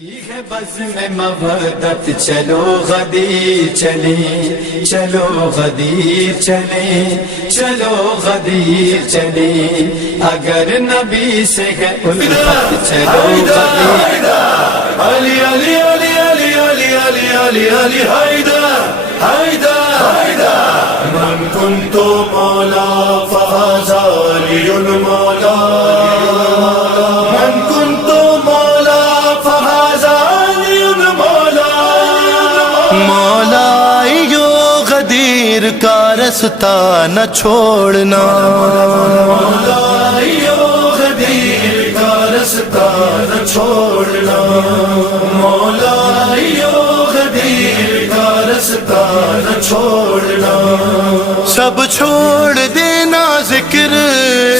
ہے بز میں مودت چلو غدیر چلیں، چلو غدیر چلیں، چلو غدیر چلیں، اگر نبی سے ہے الفت چلو غدیر۔ علی علی علی علی علی علی علی علی حیدر حیدر من كنت مولا فهذا علی مولا من كنت مولا فهذا علی مولا مولا یو غدیر کا رستہ نہ چھوڑنا مولا یو غدیر کا رستہ نہ چھوڑنا مولا یو غدیر کا رستہ نہ چھوڑنا سب چھوڑ دینا ذکر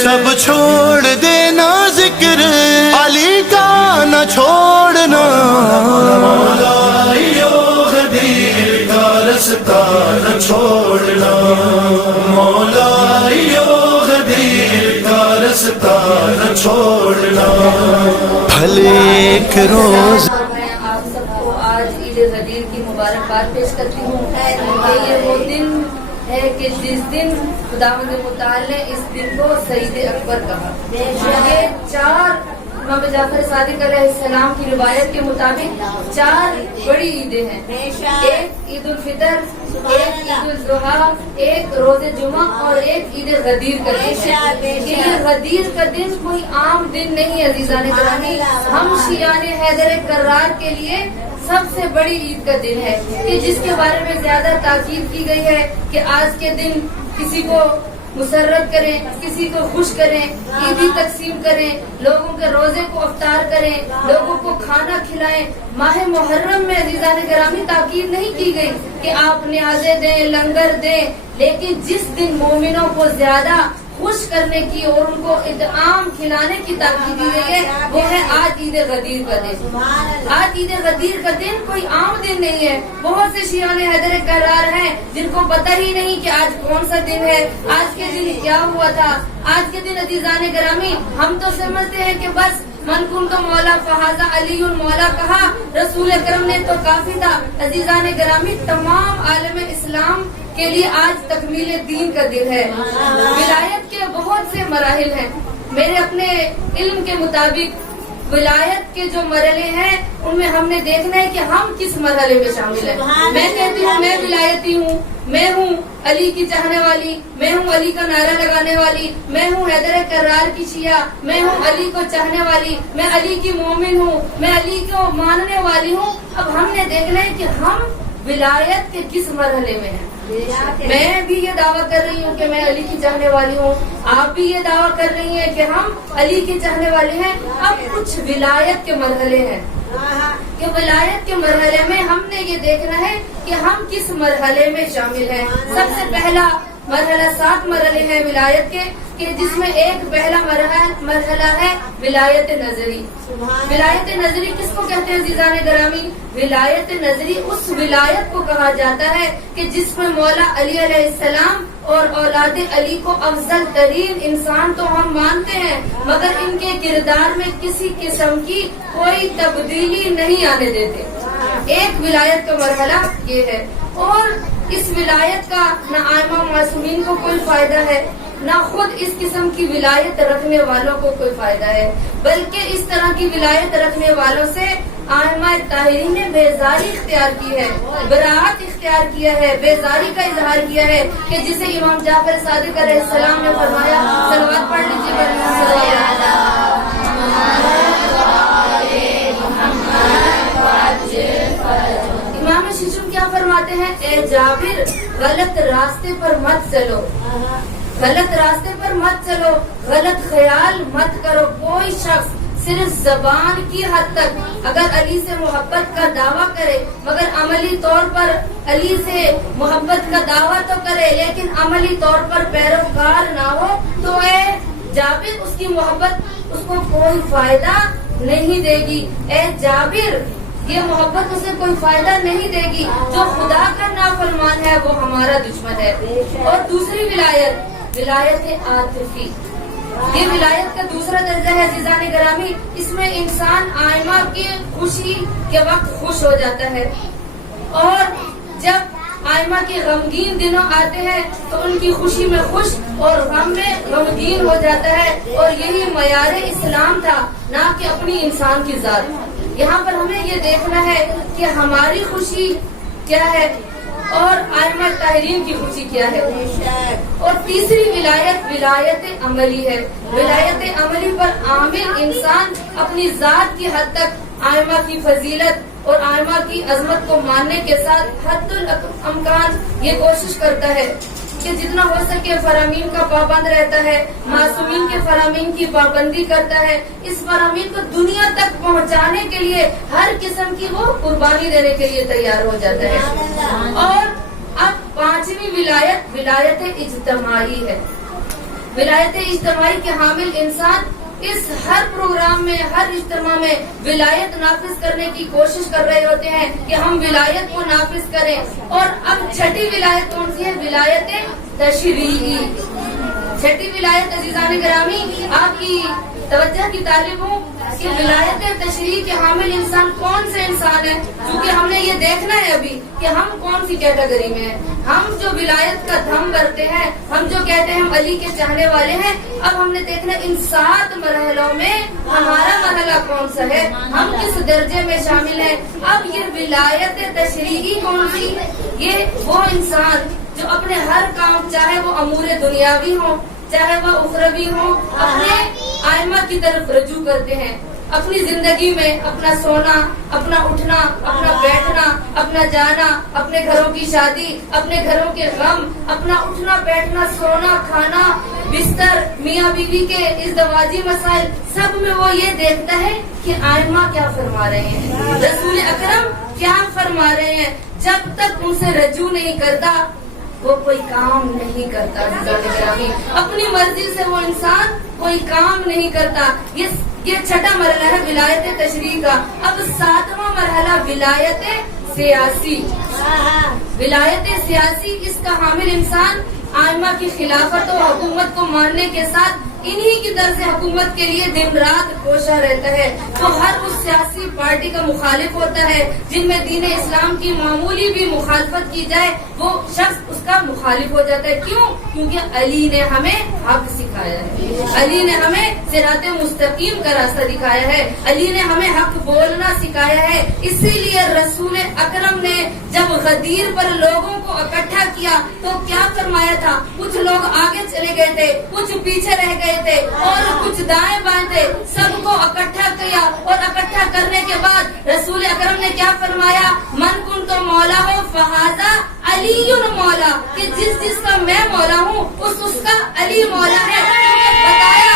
سب چھوڑ دینا ذکر علی کا نہ چھوڑنا مولا یو غدیر کا رستہ نہ چھوڑنا مولا یو غدیر کا رستہ نہ چھوڑنا بھلے ایک روز میں آپ سب کو آج عید غدیر کی مبارکباد پیش کرتی ہوں کہ یہ وہ دن ہے کہ جس دن خداوند متعال نے اس دن کو سعید اکبر کہا۔ یہ چار امام جعفر صادق علیہ السلام کی روایت کے مطابق چار بڑی عیدیں ہیں، ایک عید الفطر، ایک عید الاضحیٰ، ایک روز جمعہ اور ایک عید غدیر کا دن۔ یہ غدیر کا دن کوئی عام دن نہیں عزیزان گرامی، ہم شیعان حیدر کرار کے لیے سب سے بڑی عید کا دن ہے کہ جس کے بارے میں زیادہ تاکید کی گئی ہے کہ آج کے دن کسی کو مسرت کریں، کسی کو خوش کریں، عیدی تقسیم کریں، لوگوں کے روزے کو افطار کریں، لوگوں کو کھانا کھلائیں۔ ماہ محرم میں عزیزان گرامی تاکید نہیں کی گئی کہ آپ نیازیں دیں، لنگر دیں، لیکن جس دن مومنوں کو زیادہ خوش کرنے کی اور ان کو اطعام کھلانے کی تاکید دی گئی ہے وہ ہے آج عید غدیر کا دن۔ آج عید غدیر کا دن کوئی عام دن نہیں ہے۔ بہت سے شیعان حیدر کرار ہیں جن کو پتہ ہی نہیں کہ آج کون سا دن ہے، آج کے دن کیا ہوا تھا۔ آج کے دن عزیزان گرامی ہم تو سمجھتے ہیں کہ بس من کنت مولا فہذا علی مولا کہا، رسول اکرم نے تو کافی تھا۔ عزیزان گرامی تمام عالم اسلام کے لیے آج تکمیل دین کا دن ہے۔ ولایت کے بہت سے مراحل ہیں، میرے اپنے علم کے مطابق ولایت کے جو مرحلے ہیں ان میں ہم نے دیکھنا ہے کہ ہم کس مرحلے میں شامل ہیں۔ میں کہتی ہوں میں ولایتی ہوں، میں ہوں علی کی چاہنے والی، میں ہوں علی کا نعرہ لگانے والی، میں ہوں حیدر کرار کی شیعہ، میں ہوں علی کو چاہنے والی، میں علی کی مومن ہوں، میں علی کو ماننے والی ہوں۔ اب ہم نے دیکھنا ہے کہ ہم ولایت کے کس مرحلے میں ہیں۔ میں بھی یہ دعویٰ کر رہی ہوں کہ میں علی کی چاہنے والی ہوں، آپ بھی یہ دعویٰ کر رہی ہیں کہ ہم علی کی چاہنے والے ہیں۔ اب کچھ ولایت کے مرحلے ہیں کہ ولایت کے مرحلے میں ہم نے یہ دیکھنا ہے کہ ہم کس مرحلے میں شامل ہیں۔ سب سے پہلا مرحلہ 7 مرحلے ہیں ولایت کے، کہ جس میں ایک پہلا مرحلہ ہے ولایت نظری۔ ولایت نظری کس کو کہتے ہیں عزیزان گرامی؟ ولایت نظری اس ولایت کو کہا جاتا ہے کہ جس میں مولا علی علیہ السلام اور اولاد علی کو افضل ترین انسان تو ہم مانتے ہیں مگر ان کے کردار میں کسی قسم کی کوئی تبدیلی نہیں آنے دیتے۔ ایک ولایت کا مرحلہ یہ ہے، اور اس ولایت کا نہ ائمہ معصومین کو کوئی فائدہ ہے نہ خود اس قسم کی ولایت رکھنے والوں کو کوئی فائدہ ہے، بلکہ اس طرح کی ولایت رکھنے والوں سے ائمہ طاہرین نے بیزاری اختیار کی ہے، براءت اختیار کیا ہے، بیزاری کا اظہار کیا ہے کہ جسے امام جعفر صادق علیہ السلام نے فرمایا۔ صلوات پڑھ لیجیے۔ امام شیشم کیا فرماتے ہیں؟ اے جابر غلط راستے پر مت چلو، غلط راستے پر مت چلو، غلط خیال مت کرو۔ کوئی شخص صرف زبان کی حد تک اگر علی سے محبت کا دعویٰ کرے مگر عملی طور پر علی سے محبت کا دعویٰ تو کرے لیکن عملی طور پر پیروکار نہ ہو تو اے جابر اس کی محبت اس کو کوئی فائدہ نہیں دے گی۔ اے جابر یہ محبت اسے کوئی فائدہ نہیں دے گی، جو خدا کا نافرمان ہے وہ ہمارا دشمن ہے۔ اور دوسری ولایت عاطفی، یہ ولایت کا دوسرا درجہ ہے عزیزان گرامی. اس میں انسان آئمہ کی خوشی کے وقت خوش ہو جاتا ہے، اور جب آئمہ کے غمگین دنوں آتے ہیں تو ان کی خوشی میں خوش اور غم میں غمگین ہو جاتا ہے. اور یہی معیار اسلام تھا، نہ کہ اپنی انسان کی ذات. یہاں پر ہمیں یہ دیکھنا ہے کہ ہماری خوشی کیا ہے اور آئمہ طاہرین کی خوشی کیا ہے. اور تیسری ولایت عملی ہے. ولایت عملی پر عامل انسان اپنی ذات کی حد تک آئمہ کی فضیلت اور آئمہ کی عظمت کو ماننے کے ساتھ حد الامکان یہ کوشش کرتا ہے کہ جتنا ہو سکے فرامین کا پابند رہتا ہے، معصومین کے فرامین کی پابندی کرتا ہے، اس فرامین کو دنیا تک پہنچانے کے لیے ہر قسم کی وہ قربانی دینے کے لیے تیار ہو جاتا ہے. اور اب پانچویں ولایت اجتماعی ہے. ولایت اجتماعی کے حامل انسان اس ہر پروگرام میں، ہر اجتماع میں ولایت نافذ کرنے کی کوشش کر رہے ہوتے ہیں کہ ہم ولایت کو نافذ کریں. اور اب چھٹی ولایت کون سی ہے؟ ولایت تشریعی. چھٹی ولایت عزیزان گرامی آپ کی توجہ کی طالب ہوں کہ ولایت تشریعی کے حامل انسان کون سے انسان ہے، کیونکہ ہم نے یہ دیکھنا ہے ابھی کہ ہم کون سی کیٹیگری میں ہیں. ہم جو ولایت کا دھم بھرتے ہیں، ہم جو کہتے ہیں ہم علی کے چاہنے والے ہیں، اب ہم نے دیکھنا ان 7 مرحلوں میں ہمارا مرحلہ کون سا ہے، ہم کس درجے میں شامل ہیں. اب یہ ولایت تشریعی کون سی؟ یہ وہ انسان جو اپنے ہر کام، چاہے وہ امور دنیاوی ہوں چاہے وہ اخروی ہوں، اپنے آئمہ کی طرف رجوع کرتے ہیں. اپنی زندگی میں اپنا سونا، اپنا اٹھنا، اپنا بیٹھنا، اپنا جانا، اپنے گھروں کی شادی، اپنے گھروں کے غم، اپنا اٹھنا بیٹھنا، سونا کھانا، بستر، میاں بیوی کے ازدواجی مسائل، سب میں وہ یہ دیکھتا ہے کہ آئمہ کیا فرما رہے ہیں، رسول اکرم کیا فرما رہے ہیں. جب تک ان سے رجوع نہیں کرتا وہ کوئی کام نہیں کرتا. اپنی مرضی سے وہ انسان کوئی کام نہیں کرتا. یہ چھٹا مرحلہ ہے ولایت تشریع کا. اب 7واں مرحلہ ولایت سیاسی. ولایت سیاسی اس کا حامل انسان آئمہ کی خلافت و حکومت کو ماننے کے ساتھ انہی کی طرف سے حکومت کے لیے دن رات کوشاں رہتا ہے. تو ہر اس سیاسی پارٹی کا مخالف ہوتا ہے جن میں دین اسلام کی معمولی بھی مخالفت کی جائے وہ شخص اس کا مخالف ہو جاتا ہے. کیوں؟ کیونکہ علی نے ہمیں حق سکھایا ہے، علی نے ہمیں صراط مستقیم کا راستہ دکھایا ہے، علی نے ہمیں حق بولنا سکھایا ہے. اسی لیے رسول اکرم نے جب غدیر پر لوگوں کو اکٹھا کیا تو کیا فرمایا تھا؟ کچھ لوگ آگے چلے گئے تھے، کچھ پیچھے رہ گئے تھے اور کچھ دائیں بائیں تھے. سب کو اکٹھا کیا اور اکٹھا کرنے کے بعد رسول اکرم نے کیا فرمایا؟ من کن تو مولا ہو فہذا علی مولا، کہ جس کا میں مولا ہوں اس کا علی مولا ہے. بتایا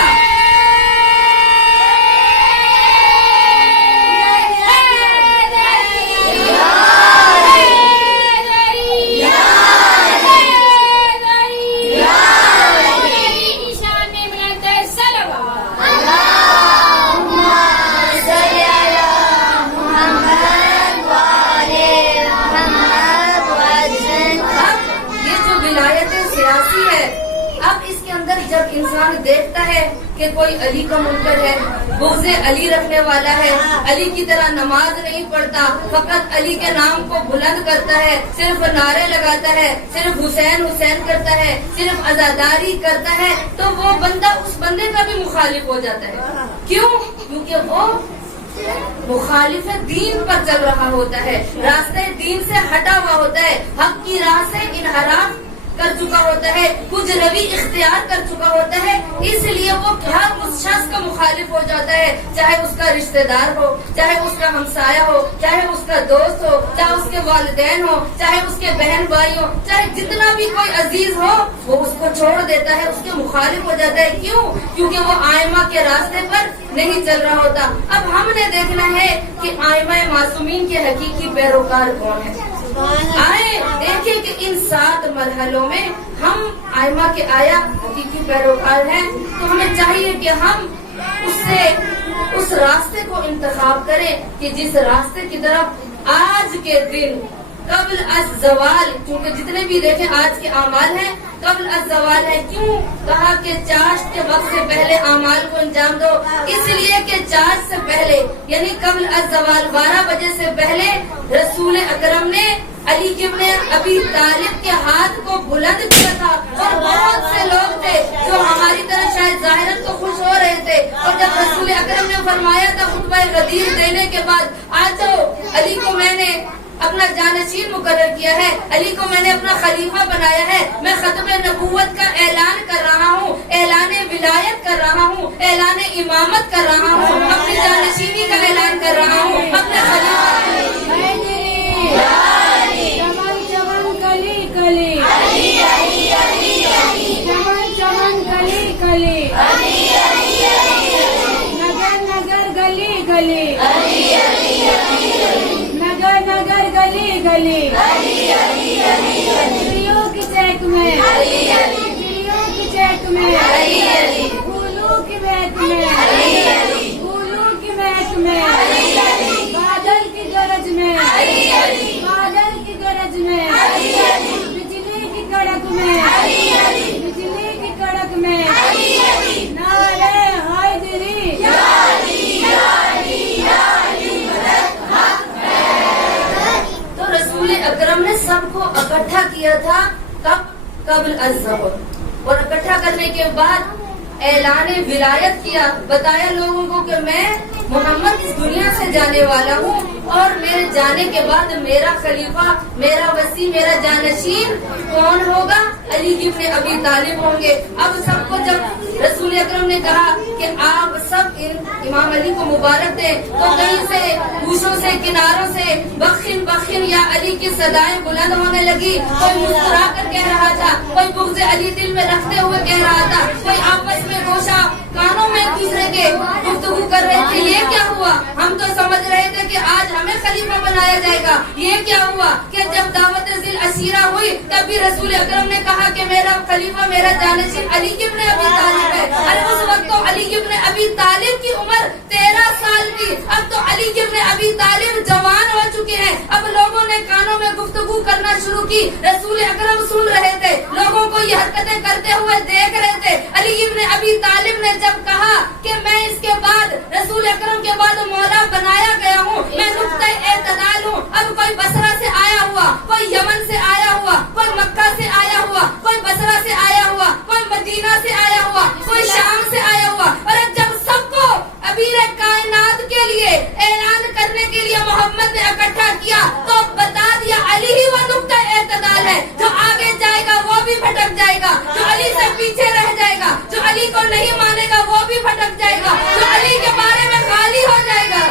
انسان دیکھتا ہے کہ کوئی علی کا منکر ہے، بغض علی رکھنے والا ہے، علی کی طرح نماز نہیں پڑھتا، فقط علی کے نام کو بلند کرتا ہے، صرف نعرے لگاتا ہے، صرف حسین حسین کرتا ہے، صرف عزاداری کرتا ہے، تو وہ بندہ اس بندے کا بھی مخالف ہو جاتا ہے. کیوں؟ کیونکہ وہ مخالف دین پر چل رہا ہوتا ہے، راستے دین سے ہٹا ہوا ہوتا ہے، حق کی راہ سے انحراف کر چکا ہوتا ہے، کچھ روی اختیار کر چکا ہوتا ہے. اس لیے وہ ہر اس شخص کا مخالف ہو جاتا ہے، چاہے اس کا رشتہ دار ہو، چاہے اس کا ہمسایہ ہو، چاہے اس کا دوست ہو، چاہے اس کے والدین ہو، چاہے اس کے بہن بھائی ہو، چاہے جتنا بھی کوئی عزیز ہو، وہ اس کو چھوڑ دیتا ہے، اس کے مخالف ہو جاتا ہے. کیوں؟ کیونکہ وہ آئمہ کے راستے پر نہیں چل رہا ہوتا. اب ہم نے دیکھنا ہے کہ آئمہ معصومین کے حقیقی پیروکار کون ہے. آئے دیکھیں کہ ان 7 مرحلوں میں ہم آئمہ کے آیا حقیقی پیروکار ہیں، تو ہمیں چاہیے کہ ہم اس راستے کو انتخاب کریں کہ جس راستے کی طرف آج کے دن قبل از زوال، کیونکہ جتنے بھی دیکھیں آج کے اعمال ہیں قبل از زوال ہے. کیوں کہا کہ چاشت کے وقت سے پہلے اعمال کو انجام دو؟ اس لیے کہ چاشت سے پہلے یعنی قبل از زوال 12 بجے سے پہلے رسول اکرم نے علی ابن ابی طالب کے ہاتھ کو بلند کیا تھا، اور بہت سے لوگ تھے جو ہماری طرح شاید ظاہراً تو خوش ہو رہے تھے. اور جب رسول اکرم نے فرمایا تھا خطبہ غدیر دینے کے بعد، آج تو علی کو میں نے اپنا جانشین مقرر کیا ہے، علی کو میں نے اپنا خلیفہ بنایا ہے، میں ختم نبوت کا اعلان کر رہا ہوں، اعلان ولایت کر رہا ہوں، اعلان امامت کر رہا ہوں، اپنی جانشینی کا اعلان کر رہا ہوں، اپنے خلیفہ. گلیوں کی چیک میں، گلیوں کی چیک میں، پھولوں کی بیت میں، پھولوں کی بیت میں، بادل کی گرج میں، بادل کی گرج میں، بجلی کی کڑک میں، بجلی کی کڑک میں، نعرہ حیدری. اکرم نے سب کو اکٹھا کیا تھا کب؟ قبل الظہر. اور اکٹھا کرنے کے بعد اعلان ولایت کیا، بتایا لوگوں کو کہ میں محمد اس دنیا سے جانے والا ہوں، اور میرے جانے کے بعد میرا خلیفہ، میرا وصی، میرا جانشین کون ہوگا؟ علی ابن ابی طالب ہوں گے. اب سب کو جب رسول اکرم نے کہا کہ آپ سب امام علی کو مبارک دیں، تو کہیں سے گوشوں سے کناروں سے بخن بخن یا علی کی صدائیں بلند ہونے لگی. کوئی مسکرا کر کہہ رہا تھا، کوئی بغض علی دل میں رکھتے ہوئے کہہ رہا تھا، کوئی آپس میں گوشہ کانوں میں ایک دوسرے کے گفتگو کر رہے تھے. یہ کیا ہوا؟ ہم تو سمجھ رہے تھے کہ آج ہمیں خلیفہ بنایا جائے گا. یہ کیا ہوا کہ جب دعوت ذی العشیرہ ہوئی تبھی رسول اکرم نے کہا کہ میرا خلیفہ، میرا جانشین علی ابن ابی طالب ہے. ارے اس وقت تو علی ابن ابی طالب کی عمر 13 سال کی، اب تو علی ابن ابی طالب جوان ہو چکے ہیں. اب لوگوں نے کانوں میں گفتگو کرنا شروع کی، رسول اکرم سن رہے تھے، لوگوں کو یہ حرکتیں کرتے ہوئے دیکھ رہے تھے. علی ابن ابی طالب نے جب کہا کہ میں اس کے بعد رسول اکرم کے بعد مولا بنایا گیا ہوں، میں نقطۂ اعتدال ہوں. اب کوئی بصرہ سے آیا ہوا، کوئی یمن سے آیا ہوا، کوئی مکہ سے آیا ہوا، کوئی بصرہ سے آیا ہوا، کوئی مدینہ سے آیا ہوا، کوئی شام سے آیا ہوا، اور جب سب کو امیر کائنات کے لیے اعلان کرنے کے لیے محمد نے اکٹھا کیا تو بتا دیا علی ہی وہ نقطۂ اعتدال ہے. جو آگے جائے گا وہ بھی بھٹک جائے گا، جو علی سے پیچھے رہ جائے گا، جو علی کو نہیں مانے گا وہ بھی بھٹک جائے گا، جو علی کے بارے میں خالی ہو جائے گا.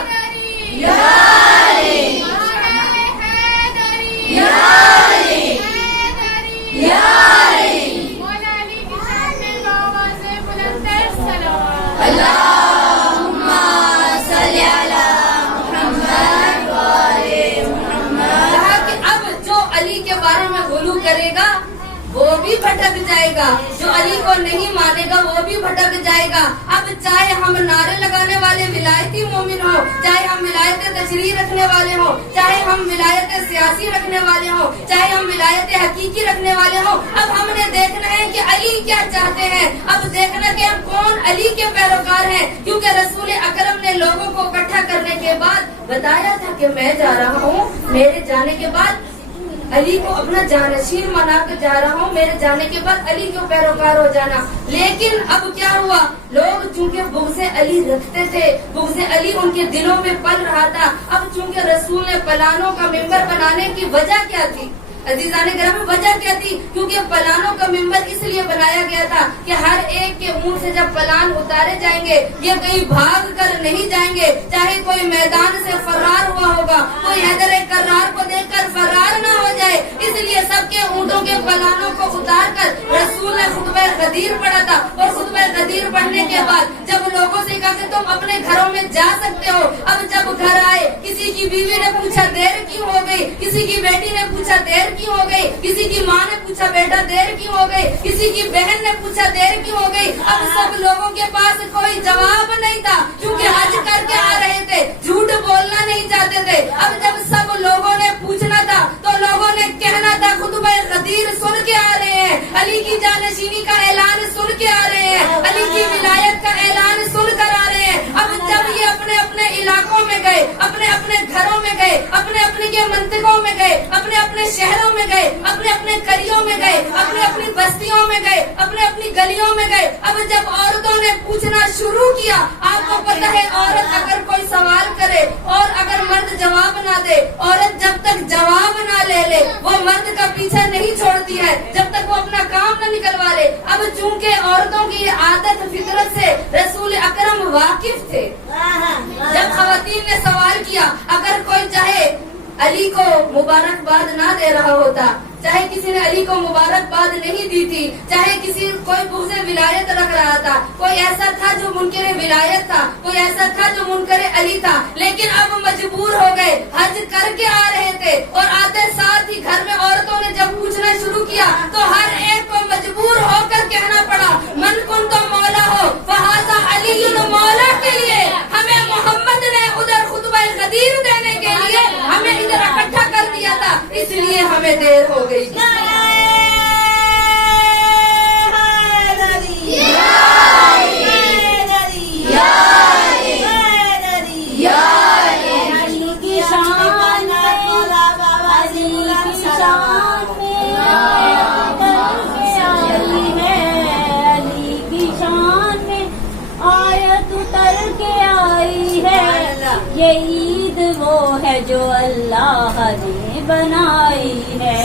کرے گا وہ بھی بھٹک جائے گا، جو علی کو نہیں مانے گا وہ بھی بھٹک جائے گا. اب چاہے ہم نعرے لگانے والے ولایتی مومن ہو، چاہے ہم ولایت تشریح رکھنے والے ہوں، چاہے ہم ولایت سیاسی رکھنے والے ہوں، چاہے ہم ولایت حقیقی رکھنے والے ہوں، اب ہم نے دیکھنا ہے کہ علی کیا چاہتے ہیں. اب دیکھنا کہ ہم کون علی کے پیروکار ہیں، کیونکہ رسول اکرم نے لوگوں کو اکٹھا کرنے کے بعد بتایا تھا کہ میں جا رہا ہوں، میرے جانے کے بعد علی کو اپنا جانشین بنا کر جا رہا ہوں، میرے جانے کے بعد علی کو پیروکار ہو جانا. لیکن اب کیا ہوا، لوگ چونکہ بغض علی رکھتے تھے، بغض علی ان کے دلوں میں پل رہا تھا. اب چونکہ رسول نے پلانوں کا ممبر بنانے کی وجہ کیا تھی؟ عزیزان گرامی، وجہ کیا تھی؟ کیونکہ پلانوں کا ممبر اس لیے بنایا گیا تھا کہ ہر ایک کے اونٹ سے جب پلان اتارے جائیں گے یہ کہیں بھاگ کر نہیں جائیں گے، چاہے کوئی میدان سے فرار ہوا ہوگا، کوئی حیدر کرار کو دیکھ کر فرار نہ ہو جائے. اس لیے سب کے اونٹوں کے پلانوں کو اتار کر رسول نے خطبہ غدیر پڑھا تھا. اور خطبہ غدیر پڑھنے کے بعد جب لوگوں سے کہا کہ تم اپنے گھروں میں جا سکتے ہو، اب جب گھر آئے کسی کی بیوی نے پوچھا دیر کیوں ہو گئی، کسی کی بیٹی نے پوچھا دیر کیوں ہو گئی، کسی کی ماں نے پوچھا بیٹا دیر کیوں ہو گئی، کسی کی بہن نے پوچھا دیر کیوں ہو گئی. اب سب لوگوں کے پاس کوئی جواب نہیں تھا، کیونکہ حج کر کے آ رہے تھے، جھوٹ بولنا نہیں چاہتے تھے. اب جب سب لوگوں نے پوچھنا تھا تو غدیر سن کے آ رہے ہیں، علی کی جانشینی کا اعلان سن کے آ رہے ہیں، علی کی ولایت کا اعلان سن کر آ رہے ہیں۔ اب جب یہ اپنے اپنے علاقوں میں گئے، اپنے اپنے گھروں میں گئے، اپنے اپنے کے منطقوں میں گئے، اپنے اپنے شہروں میں گئے، اپنے اپنے قریوں میں گئے، اپنے اپنی بستیوں میں گئے، اپنے اپنی گلیوں میں گئے، اب جب عورتوں نے پوچھنا شروع کیا، آپ کو پتہ ہے عورت اگر کوئی سوال کرے اور اگر مرد جواب نہ دے، عورت جب تک جواب نہ لے وہ مرد کا پیچھا نہیں چھوڑتی ہے جب تک وہ اپنا کام نہ نکلوا لے۔ اب چونکہ عورتوں کی یہ عادت فطرت سے رسول اکرم واقف تھے، جب خواتین نے سوال کیا، اگر کوئی چاہے علی کو مبارکباد نہ دے رہا ہوتا، چاہے کسی نے علی کو مبارکباد نہیں دی تھی، چاہے کسی کوئی بغض ولایت رکھ رہا تھا، کوئی ایسا تھا جو منکر ولایت تھا، کوئی ایسا تھا جو منکر علی تھا، لیکن اب مجبور ہو گئے، حج کر کے آ رہے تھے اور آتے ساتھ ہی گھر میں عورتوں نے جب پوچھنا شروع کیا تو ہر ایک کو مجبور ہو کر کہنا پڑا، من کن تو مولا ہو فہذا علی مولا، کے لیے ہمیں محمد نے ادھر خطبہ غدیر دینے کے لیے ہمیں ادھر اکٹھا کر دیا تھا، اس لیے ہمیں دیر ہو گئی۔ علی کی شان میں آیت اتر کے آئی ہے، یہ عید وہ ہے جو اللہ نے بنائی ہے،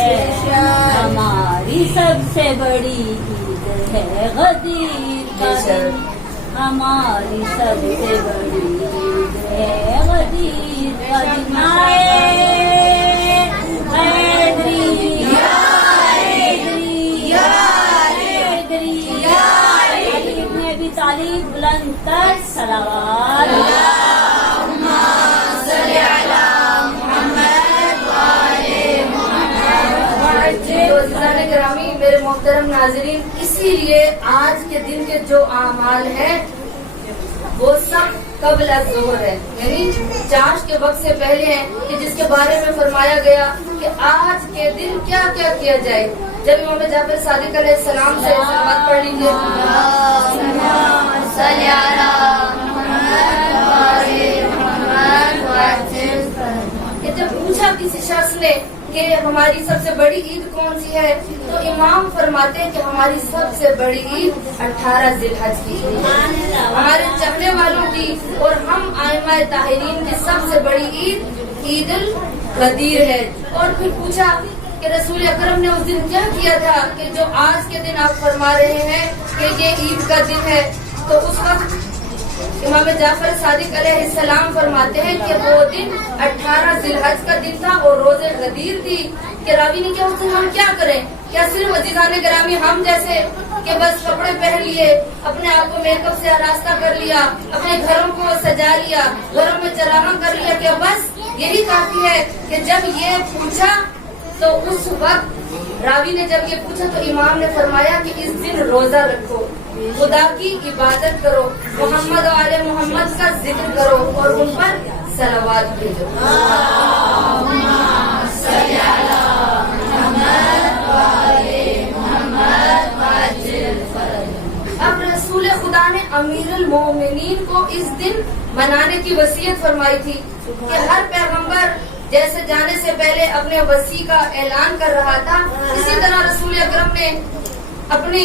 ہماری سب سے بڑی عید ہے غدیر کا دن، ہماری سب سے بڑی عید ہے غدیر کا دن۔ تعلیم بلند تر صلوات گرامی، میرے محترم ناظرین، اسی لیے آج کے دن کے جو اعمال ہیں وہ سب قبل الظہر ہے، یعنی چاش کے وقت سے پہلے ہیں، کہ جس کے بارے میں فرمایا گیا کہ آج کے دن کیا کیا کیا جائے۔ جب امام جعفر صادق علیہ السلام سے سلوات پڑھ لیجیے، کہ جب پوچھا کسی شخص نے کہ ہماری سب سے بڑی عید کون سی ہے، تو امام فرماتے ہیں کہ ہماری سب سے بڑی عید 18 ذی الحج کی، ہمارے چاہنے والوں کی اور ہم ائمہ طاہرین کی سب سے بڑی عید عید الغدیر ہے۔ اور پھر پوچھا کہ رسول اکرم نے اس دن کیا کیا تھا کہ جو آج کے دن آپ فرما رہے ہیں کہ یہ عید کا دن ہے، تو اس وقت امام جعفر صادق علیہ السلام فرماتے ہیں کہ وہ دن 18 ذی الحج کا دن تھا اور روز غدیر تھی، کہ راوی نے کیا اس دن ہم کیا کریں؟ کیا صرف عزیزان گرامی ہم جیسے کہ بس کپڑے پہن لیے، اپنے آپ کو میک اپ سے آراستہ کر لیا، اپنے گھروں کو سجا لیا، گھروں میں چراغاں کر لیا، کہ بس یہی کافی ہے؟ کہ جب یہ پوچھا تو اس وقت راوی نے جب یہ پوچھا تو امام نے فرمایا کہ اس دن روزہ رکھو، خدا کی عبادت کرو، محمد و آل محمد کا ذکر کرو اور ان پر صلوات بھیجو۔ اب رسول خدا نے امیر المومنین کو اس دن منانے کی وصیت فرمائی تھی کہ ہر پیغمبر جیسے جانے سے پہلے اپنے وصی کا اعلان کر رہا تھا، اسی طرح رسول اکرم نے اپنی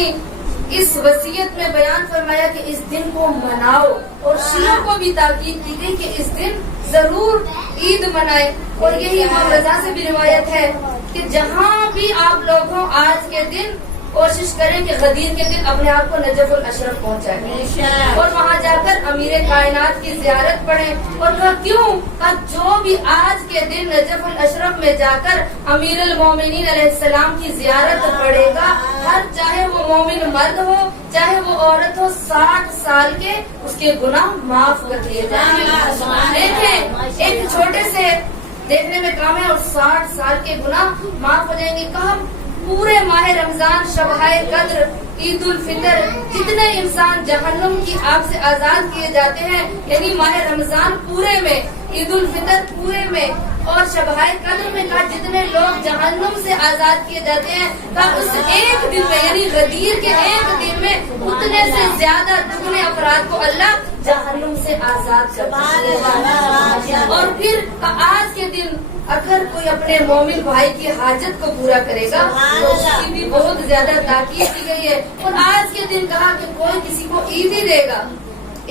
اس وصیت میں بیان فرمایا کہ اس دن کو مناؤ، اور شیعوں کو بھی تاکید کی گئی کہ اس دن ضرور عید منائے۔ اور یہی امام رضا سے بھی روایت ہے کہ جہاں بھی آپ لوگوں آج کے دن کوشش کریں کہ غدیر کے دن اپنے آپ کو نجف الاشرف پہنچائیں اور وہاں جا کر امیر کائنات کی زیارت پڑھیں۔ اور کیوں؟ جو بھی آج کے دن نجف الاشرف میں جا کر امیر المومنین علیہ السلام کی زیارت پڑھے گا، ہر چاہے وہ مومن مرد ہو چاہے وہ عورت ہو، 60 سال کے اس کے گناہ معاف کر دیے جائیں گے۔ دیکھیں، ایک چھوٹے سے دیکھنے میں کام ہے اور 60 سال کے گناہ معاف ہو جائیں گے۔ کہا پورے ماہ رمضان، شبہائے قدر، عید الفطر، جتنے انسان جہنم کی آگ سے آزاد کیے جاتے ہیں، یعنی ماہ رمضان پورے میں، عید الفطر پورے میں اور شبہائے قدر میں، کہا جتنے میں لوگ جہنم سے آزاد کیے جاتے ہیں، اس ایک دن میں یعنی غدیر کے ایک دن میں اتنے سے زیادہ دگنے افراد کو اللہ جہنم سے آزاد کرتا ہے۔ اور پھر آج کے دن اگر کوئی اپنے مومن بھائی کی حاجت کو پورا کرے گا تو اس کی بھی بہت زیادہ تاکید کی گئی ہے۔ اور آج کے دن کہا کہ کوئی کسی کو عیدی دے گا،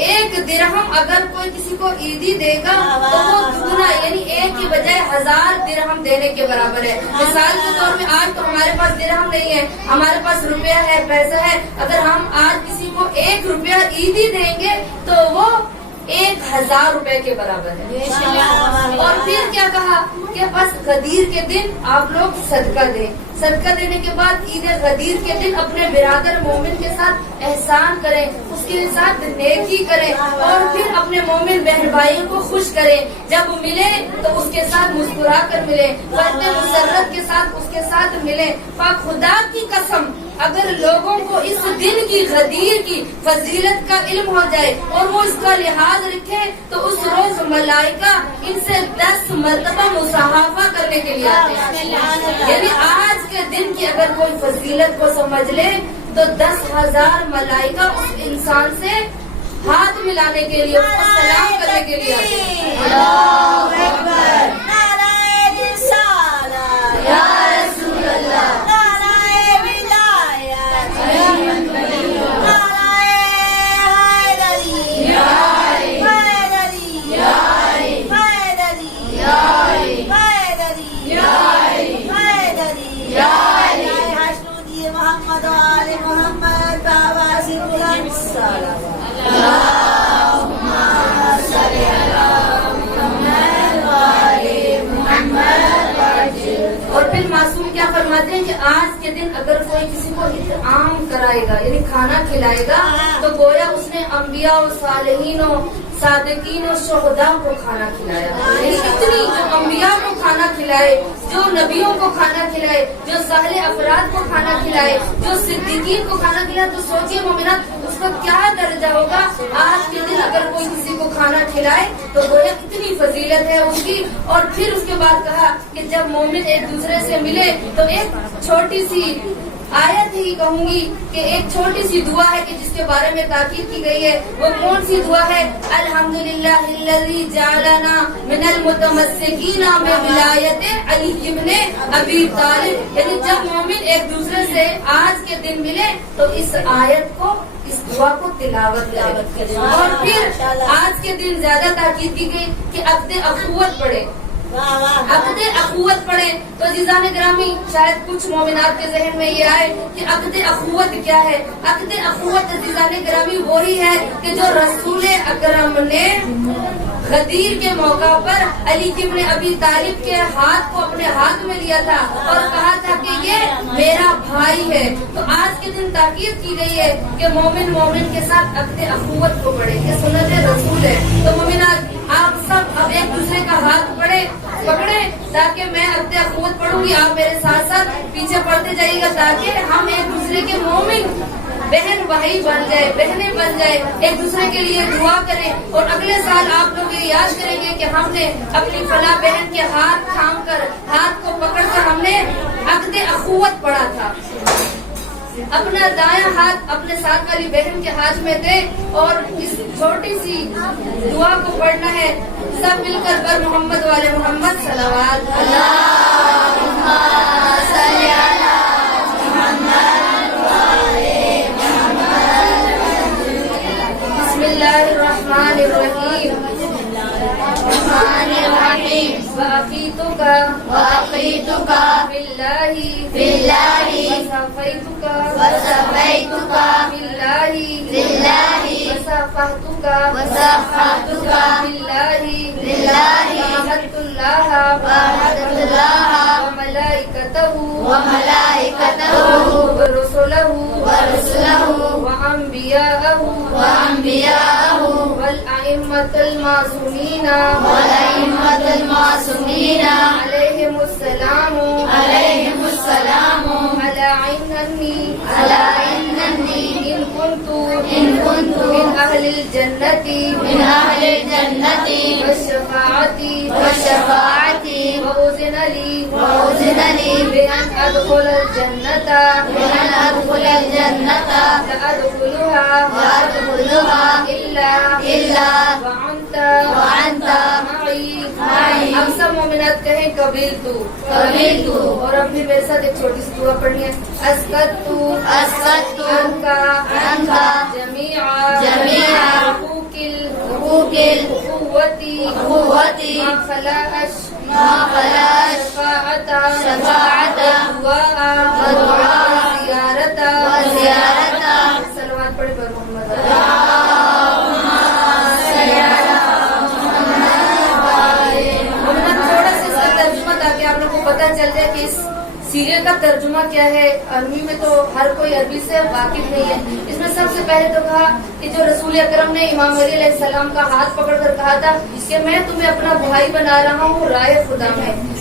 1 درہم اگر کوئی کسی کو عیدی دے گا تو وہ دگنا یعنی 1 کی بجائے 1000 درہم دینے کے برابر ہے۔ مثال کے طور میں آج تو ہمارے پاس درہم نہیں ہے، ہمارے پاس روپیہ ہے، پیسہ ہے، اگر ہم آج کسی کو 1 روپیہ عیدی دیں گے تو وہ 1000 روپے کے برابر ہے۔ اور پھر کیا کہا کہ بس غدیر کے دن آپ لوگ صدقہ دیں، صدقہ دینے کے بعد عید غدیر کے دن اپنے برادر مومن کے ساتھ احسان کریں، اس کے ساتھ نیکی کریں، اور پھر اپنے مومن بہن بھائیوں کو خوش کریں، جب ملے تو اس کے ساتھ مسکرا کر ملے، فرد مسرت کے ساتھ اس کے ساتھ ملے۔ پاک خدا کی قسم اگر لوگوں کو اس دن کی غدیر کی فضیلت کا علم ہو جائے اور وہ اس کا لحاظ رکھے تو اس روز ملائکہ ان سے 10 مرتبہ مصاحبہ کرنے کے لیے آتے ہیں۔ یعنی آج کے دن کی اگر کوئی فضیلت کو سمجھ لے تو 10,000 ملائکہ اس انسان سے ہاتھ ملانے کے لیے، اس کو سلام کرنے کے لیے آتے ہیں۔ اللہ اکبر، نعرہ رسالت یا رسول اللہ، نعرہ ولایت نعرہ حیدری حیدری حیدری حیدری حیدری حشدی محمد و آل محمد بابا سے بلند صلوات۔ اور پھر معصوم کیا فرماتے ہیں کہ آج کے دن اگر کوئی کسی کو اطعام کرائے گا یعنی کھانا کھلائے گا تو گویا اس نے انبیاء و صالحین و صادقین و شہداء کو کھانا کھلایا۔ یعنی اتنی جو انبیاء کو کھانا کھلائے، جو نبیوں کو کھانا کھلائے، جو صالح افراد کو کھانا کھلائے، جو صدیقین کو کھانا کھلائے، تو سوچئے مومنات اس کا کیا درجہ ہوگا۔ آج کے دن اگر کوئی کسی کو کھانا کھلائے تو گویا اتنی فضیلت ہے اس کی۔ اور پھر اس کے بعد کہا کہ جب مومن ایک دوسرے سے ملے تو ایک چھوٹی سی آیت ہی کہوں گی کہ ایک چھوٹی سی دعا ہے کہ جس کے بارے میں تاکید کی گئی ہے۔ وہ کون سی دعا ہے؟ الحمدللہ الذی جعلنا من المتمسکین بولایت علی ابن ابی طالب۔ یعنی جب مومن ایک دوسرے سے آج کے دن ملے تو اس آیت کو، اس دعا کو تلاوت کرے۔ اور پھر آج کے دن زیادہ تاکید کی گئی کہ عقد اخوت پڑھے، عقد اخوت پڑھے۔ تو عزیزان گرامی شاید کچھ مومنات کے ذہن میں یہ آئے کہ عقد اخوت کیا ہے۔ عقد اخوت عزیزان گرامی وہی ہے کہ جو رسول اکرم نے غدیر کے موقع پر علی ابن ابی طالب کے ہاتھ کو اپنے ہاتھ میں لیا تھا اور کہا تھا کہ یہ میرا بھائی ہے۔ تو آج کے دن تاکید کی گئی ہے کہ مومن مومن کے ساتھ عقد اخوت کو پڑھے، یہ سنت رسول ہے۔ تو مومنات آپ سب اب ایک دوسرے کا ہاتھ پکڑے تاکہ میں عقد اخوت پڑھوں گی، آپ میرے ساتھ ساتھ پیچھے پڑھتے جائیے گا تاکہ ہم ایک دوسرے کے مومن بہن بھائی بن جائے، بہنیں بن جائے، ایک دوسرے کے لیے دعا کریں۔ اور اگلے سال آپ لوگ یہ یاد کریں گے کہ ہم نے اپنی فلاں بہن کے ہاتھ تھام کر، ہاتھ کو پکڑ کر ہم نے عقد اخوت پڑھا تھا۔ اپنا دایاں ہاتھ اپنے ساتھ والی بہن کے ہاتھ میں دے اور اس چھوٹی سی دعا کو پڑھنا ہے۔ سب مل کر بر محمد والے محمد صلوات۔ اللہم صلی علی محمد والے محمد۔ بسم اللہ الرحمن الرحیم۔ وعقیتک باللہ وصفیتک باللہ وصفحتک باللہ وعہدت اللہ وملائکتہ ورسلہ وانبیاءہ والائمۃ المعصومین علیہم السلام علی اننی ان کنت من اہل الجنۃ والشفاعۃ وأذن إنني بأن أدخل الجنة لأدخلها إلا وأنت معي. ہم سب مومنات کہیں قبیلتو. اور اب بھی میرے ساتھ ایک چھوٹی سی دعا پڑھنی ہے. اسکتو عنکا جمیع حقوق الأخوة ما خلاش شفاعة ودعاء وزيارة. صلوات پڑھے پر محمد. آپ لوگ کو پتہ چل جائے کہ اس سیریل کا ترجمہ کیا ہے. عربی میں تو ہر کوئی عربی سے واقف نہیں ہے. اس میں سب سے پہلے تو کہا کہ جو رسول اکرم نے امام علی علیہ السلام کا ہاتھ پکڑ کر کہا تھا کہ میں تمہیں اپنا بھائی بنا رہا ہوں راہ خدا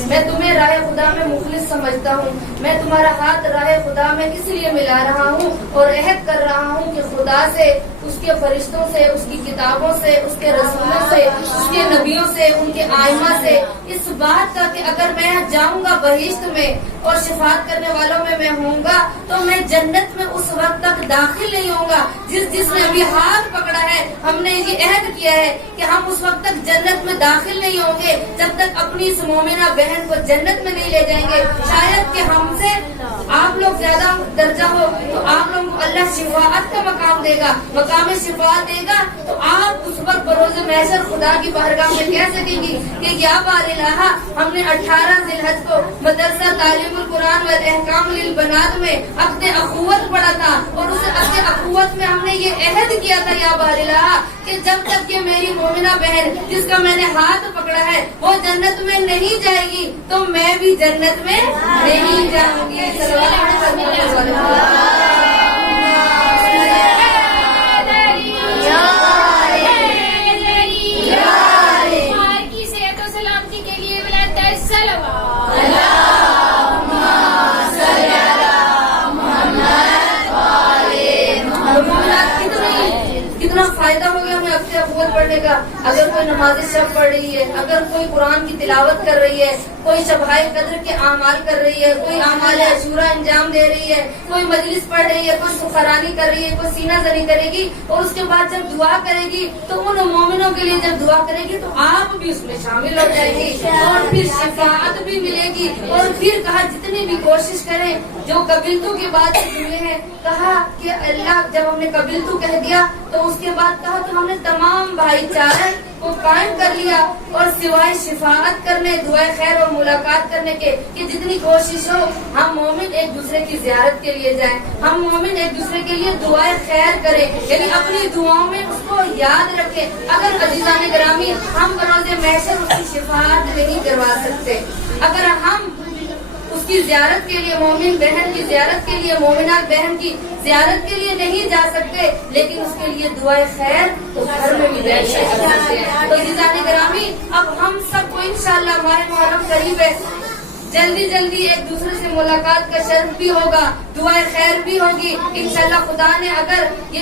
میں تمہیں راہ خدا میں مخلص سمجھتا ہوں. میں تمہارا ہاتھ راہ خدا میں اس لیے ملا رہا ہوں اور عہد کر رہا ہوں کہ خدا سے، اس کے فرشتوں سے، اس کی کتابوں سے، اس کے رسولوں سے، اس کے نبیوں سے، ان کے آئمہ سے، اس بات کا کہ اگر میں جاؤں گا بہشت میں اور شفاعت کرنے والوں میں ہوں گا تو میں جنت میں اس وقت تک داخل نہیں ہوں گا. جس نے ابھی ہاتھ پکڑا ہے، ہم نے یہ عہد کیا ہے کہ ہم اس وقت تک جنت میں داخل نہیں ہوں گے جب تک اپنی اس مومنہ بہن کو جنت میں نہیں لے جائیں گے. شاید کہ ہم سے آپ لوگ زیادہ درجہ ہو تو آپ لوگ اللہ شفاعت کا مقام دے گا، مقام شفاعت دے گا تو آپ اس وقت بروز محشر خدا کی بارگاہ میں کہہ سکیں گی کہ یا بار الہ، ہم نے 18 ذی الحج کو مدرسہ تعلیم القرآن والاحکام للبنات میں عقد اخوت پڑھا تھا اور اس عقد اخوت میں ہم نے یہ عہد کیا تھا یا بار الہ کہ جب تک یہ میری مومنہ بہن جس کا میں نے ہاتھ پکڑا ہے وہ جنت میں نہیں جائے گی تو میں بھی جنت میں نہیں جاؤں گی. کی صحت و سلامتی کے لیے ولایت الصلوات. کتنا فائدہ ہو گیا ہمیں عقد اخوت پڑھنے کا. اگر کوئی نماز شب پڑھ رہی ہے، اگر کوئی قرآن کی تلاوت کر رہی ہے، کوئی شبائے قدر کے اعمال کر رہی ہے، کوئی اعمال عاشورہ انجام دے رہی ہے، کوئی مجلس پڑھ رہی ہے، کوئی سخرانی کر رہی ہے، کوئی سینہ زنی کرے گی اور اس کے بعد جب دعا کرے گی تو ان مومنوں کے لیے جب دعا کرے گی تو آپ بھی اس میں شامل ہو جائے گی اور پھر شفاعت بھی ملے گی. اور پھر کہا جتنی بھی کوشش کریں جو قبیلتو کے بعد جملے ہیں، کہا کہ اللہ جب ہم نے قبیلتو کہہ دیا تو اس کے بعد کہا کہ ہم نے تمام بھائی چارے کو قائم کر لیا اور سوائے شفاعت کرنے، دعائے خیر اور ملاقات کرنے کے کہ جتنی کوشش ہو ہم مومن ایک دوسرے کی زیارت کے لیے جائیں، ہم مومن ایک دوسرے کے لیے دعائے خیر کریں، یعنی اپنی دعاؤں میں اس کو یاد رکھیں. اگر عزیزان گرامی ہم بروز محشر اس کی شفاعت نہیں کروا سکتے، اگر ہم اس کی زیارت کے لیے، مومن بہن کی زیارت کے لیے، مومنات بہن کی زیارت کے لیے نہیں جا سکتے لیکن اس کے لیے دعائے خیر تو گھر میں بھی بیٹھ کر کر سکتے ہیں. تو عزیزان گرامی اب ہم سب کو انشاءاللہ ماہ محرم قریب ہے، جلدی ایک دوسرے سے ملاقات کا شرف بھی ہوگا، دعائے خیر بھی ہوگی انشاءاللہ. خدا نے اگر